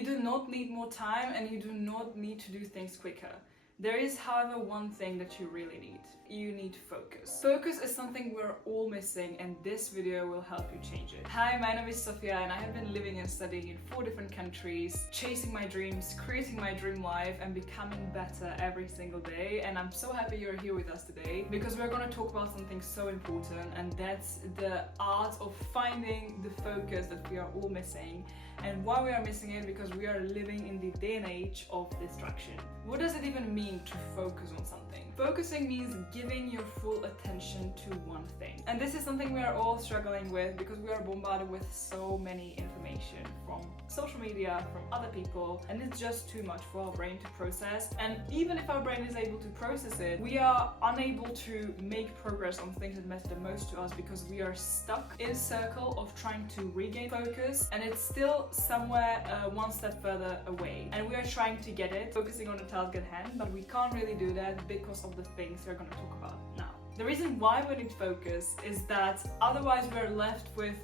You do not need more time and you do not need to do things quicker. There is, however, one thing that you really need. You need focus. Focus is something we're all missing, and this video will help you change it. Hi, my name is Sophia and I have been living and studying in 4 different countries, chasing my dreams, creating my dream life and becoming better every single day. And I'm so happy you're here with us today because we're going to talk about something so important, and that's the art of finding the focus that we are all missing. And why we are missing it? Because we are living in the day and age of distraction. What does it even mean to focus on something? Focusing means giving your full attention to one thing. And this is something we are all struggling with because we are bombarded with so many information from social media, from other people, and it's just too much for our brain to process. And even if our brain is able to process it, we are unable to make progress on things that matter the most to us because we are stuck in a circle of trying to regain focus, and it's still somewhere one step further away. And we are trying to get it, focusing on the task at hand, but we can't really do that because of the things we're going to talk about now. The reason why we need focus is that otherwise we're left with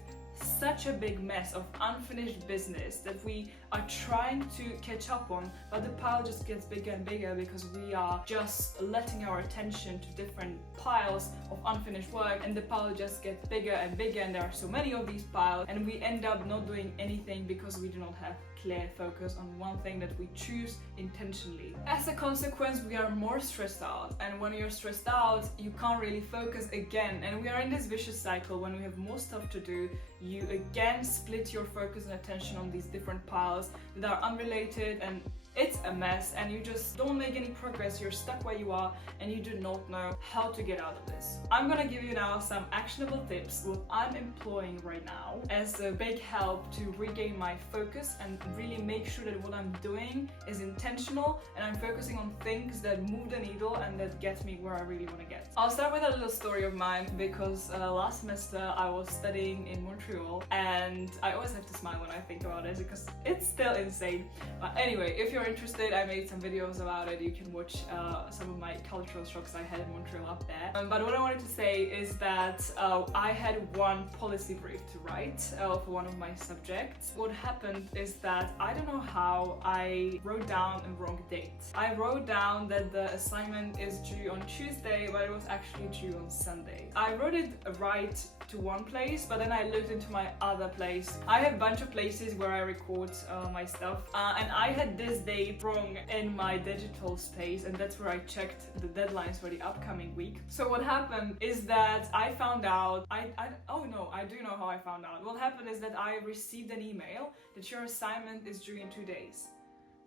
such a big mess of unfinished business that we are trying to catch up on, but the pile just gets bigger and bigger because we are just letting our attention to different piles of unfinished work, and the pile just gets bigger and bigger, and there are so many of these piles, and we end up not doing anything because we do not have clear focus on one thing that we choose intentionally. As a consequence, we are more stressed out, and when you're stressed out, you can't really focus again, and we are in this vicious cycle. When we have more stuff to do, you again split your focus and attention on these different piles that are unrelated, and it's a mess, and you just don't make any progress. You're stuck where you are and you do not know how to get out of this. I'm gonna give you now some actionable tips, what I'm employing right now as a big help to regain my focus and really make sure that what I'm doing is intentional and I'm focusing on things that move the needle and that get me where I really want to get. I'll start with a little story of mine because last semester I was studying in Montreal, and I always have to smile when I think about it because it's still insane. But anyway, if you're interested, I made some videos about it. You can watch some of my cultural shocks I had in Montreal up there. But what I wanted to say is that I had one policy brief to write for one of my subjects. What happened is that I don't know how I wrote down a wrong date. I wrote down that the assignment is due on Tuesday, but it was actually due on Sunday. I wrote it right to one place, but then I looked into my other place. I have a bunch of places where I record my stuff, and I had this date wrong in my digital space, and that's where I checked the deadlines for the upcoming week. So what happened is that I found out, oh no, I do know how I found out. What happened is that I received an email that your assignment is due in 2 days.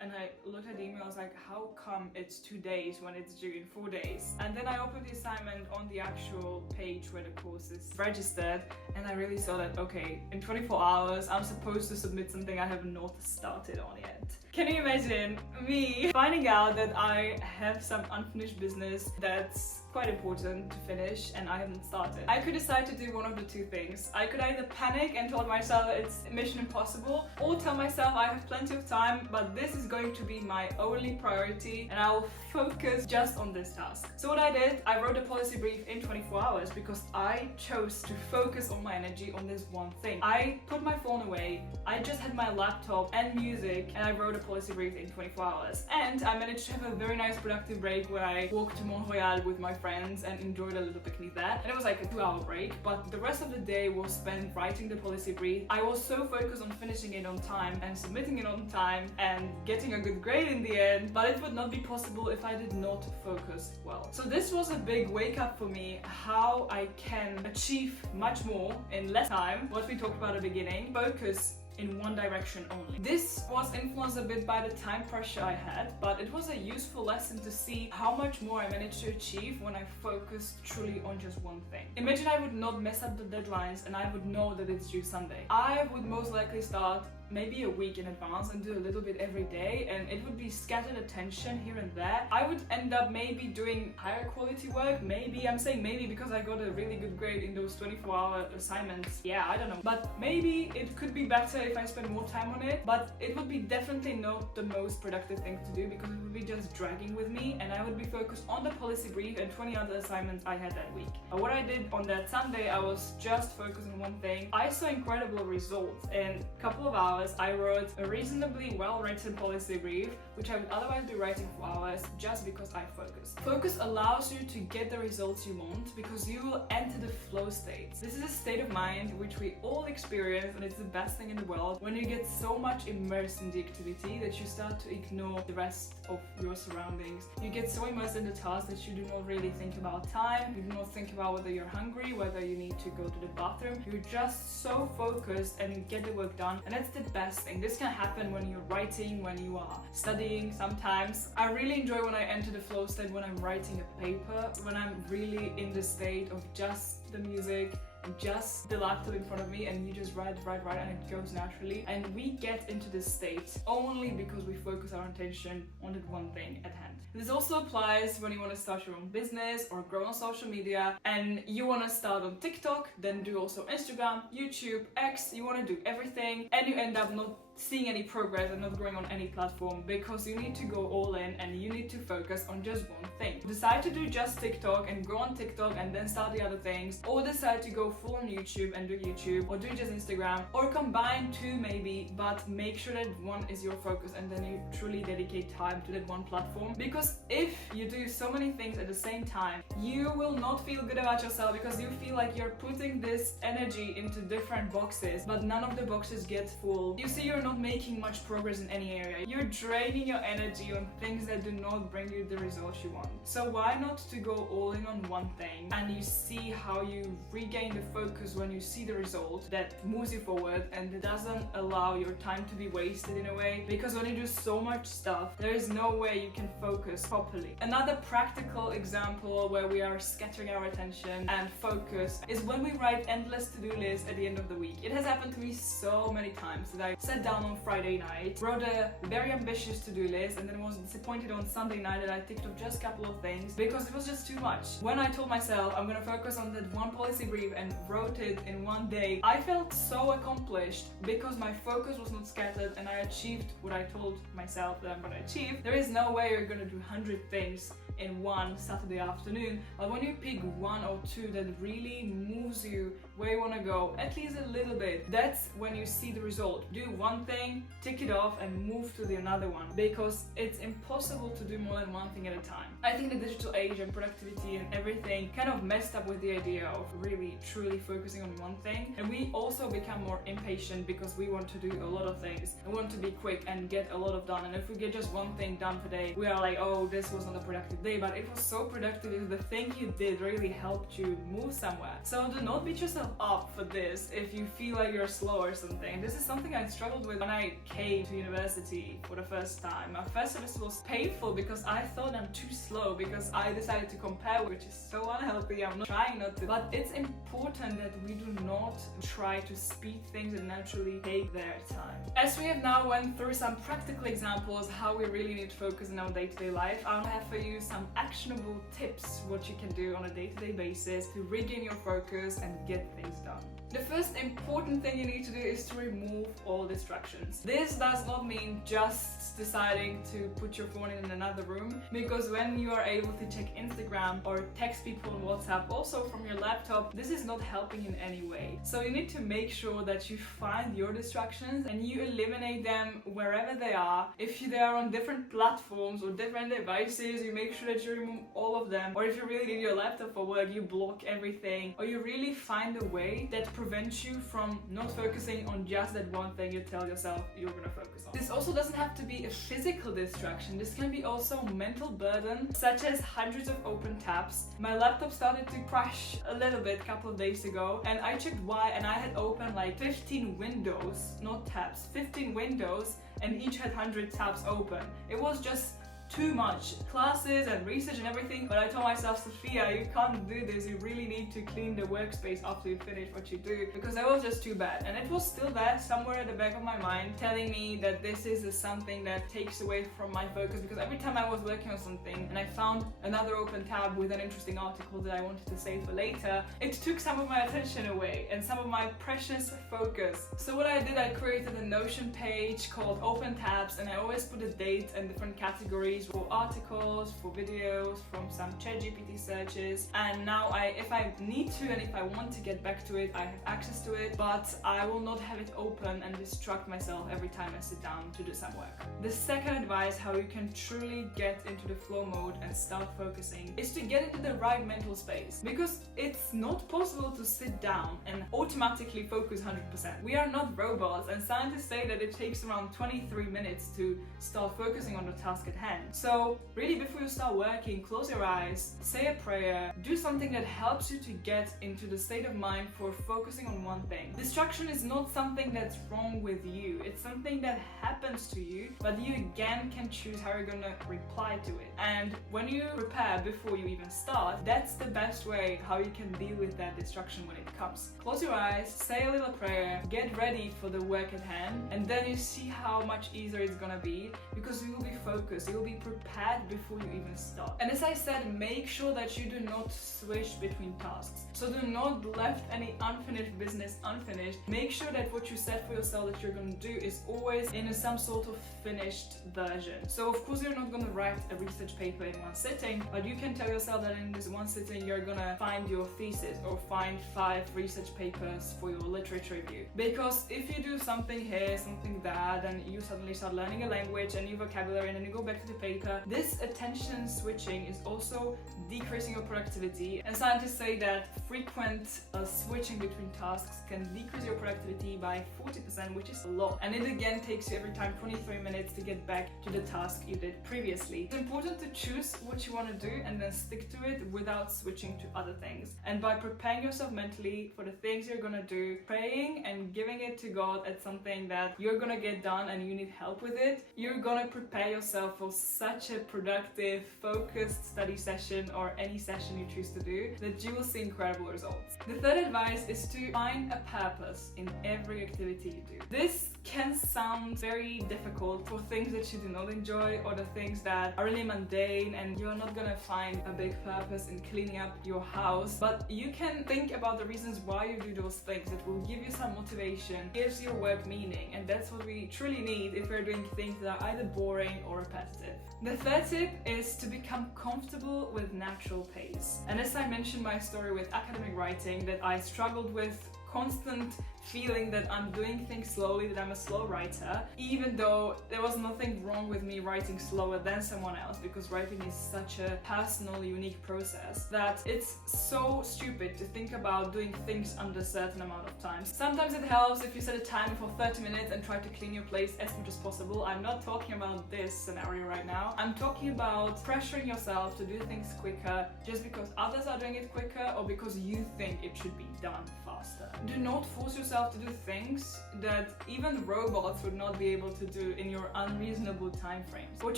And I looked at the email, I was like, how come it's 2 days when it's due in 4 days? And then I opened the assignment on the actual page where the course is registered, and I really saw that, okay, in 24 hours, I'm supposed to submit something I have not started on yet. Can you imagine me finding out that I have some unfinished business that's quite important to finish and I haven't started? I could decide to do one of the two things. I could either panic and tell myself it's mission impossible, or tell myself I have plenty of time, but this is going to be my only priority and I will focus just on this task. So what I did, I wrote a policy brief in 24 hours because I chose to focus all my energy on this one thing. I put my phone away, I just had my laptop and music, and I wrote a policy brief in 24 hours. And I managed to have a very nice productive break where I walked to Montreal with my friends and enjoyed a little picnic there. And it was like a 2-hour break, but the rest of the day was spent writing the policy brief. I was so focused on finishing it on time and submitting it on time and getting a good grade in the end, but it would not be possible if I did not focus well. So this was a big wake up for me, how I can achieve much more in less time, what we talked about at the beginning, focus in one direction only. This was influenced a bit by the time pressure I had, but it was a useful lesson to see how much more I managed to achieve when I focused truly on just one thing. Imagine I would not mess up the deadlines and I would know that it's due Sunday. I would most likely start maybe a week in advance and do a little bit every day, and it would be scattered attention here and there. I would end up maybe doing higher quality work. Maybe, I'm saying maybe because I got a really good grade in those 24-hour assignments. Yeah, I don't know. But maybe it could be better if I spend more time on it, but it would be definitely not the most productive thing to do because it would be just dragging with me, and I would be focused on the policy brief and 20 other assignments I had that week. What I did on that Sunday, I was just focused on one thing. I saw incredible results in a couple of hours. hours, I wrote a reasonably well-written policy brief, which I would otherwise be writing for hours just because I focus. Focus allows you to get the results you want because you will enter the flow state. This is a state of mind which we all experience, and it's the best thing in the world when you get so much immersed in the activity that you start to ignore the rest of your surroundings. You get so immersed in the task that you do not really think about time, you do not think about whether you're hungry, whether you need to go to the bathroom. You're just so focused and you get the work done, and that's the best thing. This can happen when you're writing, when you are studying sometimes. I really enjoy when I enter the flow state when I'm writing a paper, when I'm really in the state of just the music, just the laptop in front of me, and you just write and it goes naturally. And we get into this state only because we focus our attention on that one thing at hand. This also applies when you want to start your own business or grow on social media and you want to start on TikTok, then do also Instagram, YouTube, X, you want to do everything and you end up not seeing any progress and not growing on any platform because you need to go all in and you need to focus on just one thing. Decide to do just TikTok and grow on TikTok and then start the other things, or decide to go full on YouTube and do YouTube, or do just Instagram, or combine two maybe, but make sure that one is your focus and then you truly dedicate time to that one platform. Because if you do so many things at the same time, you will not feel good about yourself because you feel like you're putting this energy into different boxes, but none of the boxes get full. You see, you're not making much progress in any area. You're draining your energy on things that do not bring you the results you want. So why not to go all in on one thing, and you see how you regain the focus when you see the result that moves you forward and it doesn't allow your time to be wasted in a way, because when you do so much stuff, there is no way you can focus properly. Another practical example where we are scattering our attention and focus is when we write endless to-do lists at the end of the week. It has happened to me so many times that I sat down on Friday night, wrote a very ambitious to-do list, and then was disappointed on Sunday night that I ticked off just a couple of things because it was just too much. When I told myself I'm gonna focus on that one policy brief and wrote it in one day, I felt so accomplished because my focus was not scattered and I achieved what I told myself that I'm gonna achieve. There is no way you're gonna do 100 things in one Saturday afternoon, but when you pick one or two that really moves you where you want to go, at least a little bit, that's when you see the result. Do one thing, tick it off, and move to the another one, because it's impossible to do more than one thing at a time. I think the digital age and productivity and everything kind of messed up with the idea of really truly focusing on one thing, and we also become more impatient because we want to do a lot of things and want to be quick and get a lot of done. And if we get just one thing done per day, we are like, oh, this was not a productive day, but it was so productive if the thing you did really helped you move somewhere. So do not beat yourself up for this if you feel like you're slow or something. This is something I struggled with when I came to university for the first time. My first semester was painful because I thought I'm too slow because I decided to compare, which is so unhealthy. I'm not trying not to, but it's important that we do not try to speed things and naturally take their time. As we have now went through some practical examples how we really need to focus in our day-to-day life, I'll have for you some actionable tips what you can do on a day-to-day basis to regain your focus and get things done. The first important thing you need to do is to remove all distractions. This does not mean just deciding to put your phone in another room, because when you are able to check Instagram or text people on WhatsApp also from your laptop, this is not helping in any way. So you need to make sure that you find your distractions and you eliminate them wherever they are. If they are on different platforms or different devices, you make sure that you remove all of them. Or if you really need your laptop for work, you block everything. Or you really find a way that prevents you from not focusing on just that one thing you tell yourself you're gonna focus on. This also doesn't have to be a physical distraction. This can be also mental burden, such as hundreds of open tabs. My laptop started to crash a little bit a couple of days ago, and I checked why, and I had opened like 15 windows, not tabs, 15 windows, and each had 100 tabs open. It was just too much. Classes and research and everything, but I told myself, Sophia, you can't do this. You really need to clean the workspace after you finish what you do, because that was just too bad. And it was still there somewhere at the back of my mind, telling me that this is something that takes away from my focus, because every time I was working on something and I found another open tab with an interesting article that I wanted to save for later, it took some of my attention away and some of my precious focus. So what I did, I created a Notion page called Open Tabs, and I always put a date and different categories summaries for articles, for videos, from some ChatGPT searches, and now if I need to and if I want to get back to it, I have access to it, but I will not have it open and distract myself every time I sit down to do some work. The second advice how you can truly get into the flow mode and start focusing is to get into the right mental space, because it's not possible to sit down and automatically focus 100%. We are not robots, and scientists say that it takes around 23 minutes to start focusing on the task at hand. So really, before you start working, close your eyes, say a prayer, do something that helps you to get into the state of mind for focusing on one thing. Distraction is not something that's wrong with you, it's something that happens to you, but you again can choose how you're gonna reply to it. And when you prepare before you even start, that's the best way how you can deal with that distraction when it comes. Close your eyes, say a little prayer, get ready for the work at hand, and then you see how much easier it's gonna be, because you will be focused, you will be prepared before you even start. And as I said, make sure that you do not switch between tasks. So do not left any unfinished business unfinished. Make sure that what you set for yourself that you're gonna do is always in some sort of finished version. So of course you're not gonna write a research paper in one sitting, but you can tell yourself that in this one sitting you're gonna find your thesis or find 5 research papers for your literature review. Because if you do something here, something there, then you suddenly start learning a language and new vocabulary, and then you go back to the paper. This attention switching is also decreasing your productivity, and scientists say that frequent switching between tasks can decrease your productivity by 40%, which is a lot. And it again takes you every time 23 minutes to get back to the task you did previously. It's important to choose what you want to do and then stick to it without switching to other things. And by preparing yourself mentally for the things you're gonna do, praying and giving it to God at something that you're gonna get done and you need help with it, you're gonna prepare yourself for such a productive, focused study session or any session you choose to do that you will see incredible results. The third advice is to find a purpose in every activity you do. This can sound very difficult for things that you do not enjoy or the things that are really mundane, and you're not gonna find a big purpose in cleaning up your house, but you can think about the reasons why you do those things that will give you some motivation, gives your work meaning, and that's what we truly need if we're doing things that are either boring or repetitive. The third tip is to become comfortable with natural pace. And as I mentioned my story with academic writing, that I struggled with constant feeling that I'm doing things slowly, that I'm a slow writer, even though there was nothing wrong with me writing slower than someone else, because writing is such a personal, unique process that it's so stupid to think about doing things under a certain amount of time. Sometimes it helps if you set a timer for 30 minutes and try to clean your place as much as possible. I'm not talking about this scenario right now. I'm talking about pressuring yourself to do things quicker just because others are doing it quicker or because you think it should be done faster. Do not force yourself to do things that even robots would not be able to do in your unreasonable time frames. What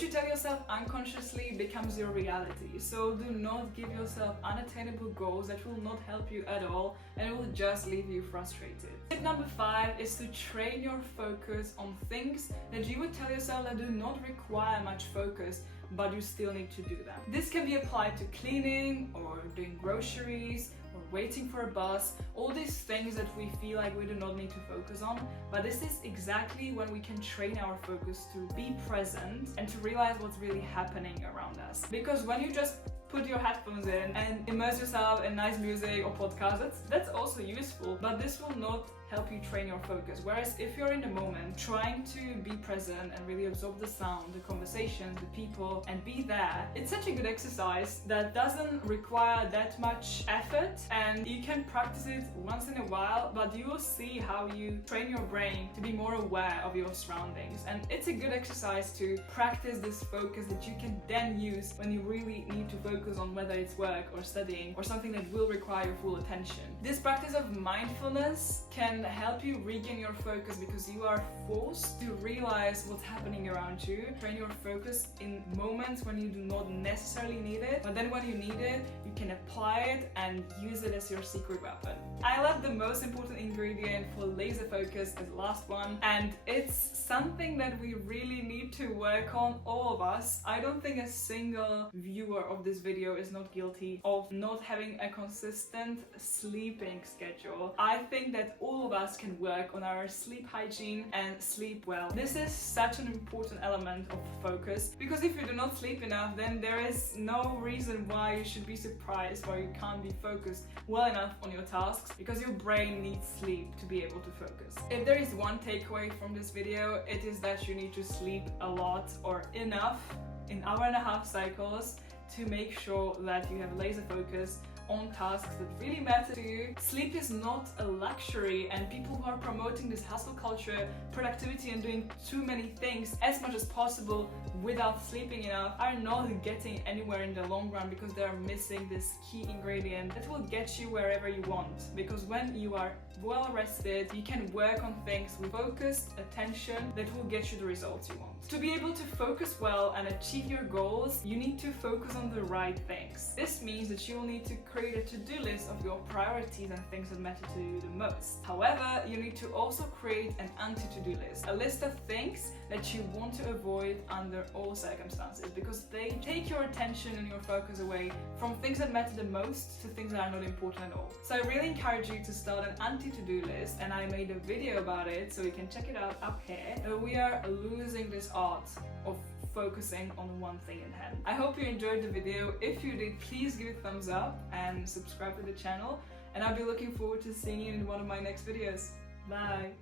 you tell yourself unconsciously becomes your reality, so do not give yourself unattainable goals that will not help you at all and it will just leave you frustrated. Tip number 5 is to train your focus on things that you would tell yourself that do not require much focus, but you still need to do them. This can be applied to cleaning or doing groceries or waiting for a bus, all these things that we feel like we do not need to focus on, but this is exactly when we can train our focus to be present and to realize what's really happening around us. Because when you just put your headphones in and immerse yourself in nice music or podcasts, that's also useful, but this will not help you train your focus. Whereas if you're in the moment, trying to be present and really absorb the sound, the conversations, the people, and be there, it's such a good exercise that doesn't require that much effort, and you can practice it once in a while, but you will see how you train your brain to be more aware of your surroundings. And it's a good exercise to practice this focus that you can then use when you really need to focus on whether it's work or studying or something that will require your full attention. This practice of mindfulness can help you regain your focus because you are forced to realize what's happening around you. Train your focus in moments when you do not necessarily need it, but then when you need it, you can apply it and use it as your secret weapon. I left the most important ingredient for laser focus as the last one, and it's something that we really need to work on, all of us. I don't think a single viewer of this video is not guilty of not having a consistent sleeping schedule. I think that all of of us can work on our sleep hygiene and sleep well. This is such an important element of focus, because if you do not sleep enough, then there is no reason why you should be surprised why you can't be focused well enough on your tasks, because your brain needs sleep to be able to focus. If there is one takeaway from this video, it is that you need to sleep a lot or enough in hour-and-a-half cycles to make sure that you have laser focus on tasks that really matter to you. Sleep is not a luxury, and people who are promoting this hustle culture, productivity, and doing too many things as much as possible without sleeping enough are not getting anywhere in the long run, because they are missing this key ingredient that will get you wherever you want. Because when you are well rested, you can work on things with focused attention that will get you the results you want. To be able to focus well and achieve your goals, you need to focus on the right things. This means that you will need to create a to-do list of your priorities and things that matter to you the most. However, you need to also create an anti-to-do list, a list of things that you want to avoid under all circumstances, because they take your attention and your focus away from things that matter the most to things that are not important at all. So I really encourage you to start an anti-to-do list, and I made a video about it, so you can check it out up here. We are losing this art of focusing on one thing in hand. I hope you enjoyed the video. If you did, please give it a thumbs up and subscribe to the channel, and I'll be looking forward to seeing you in one of my next videos. Bye!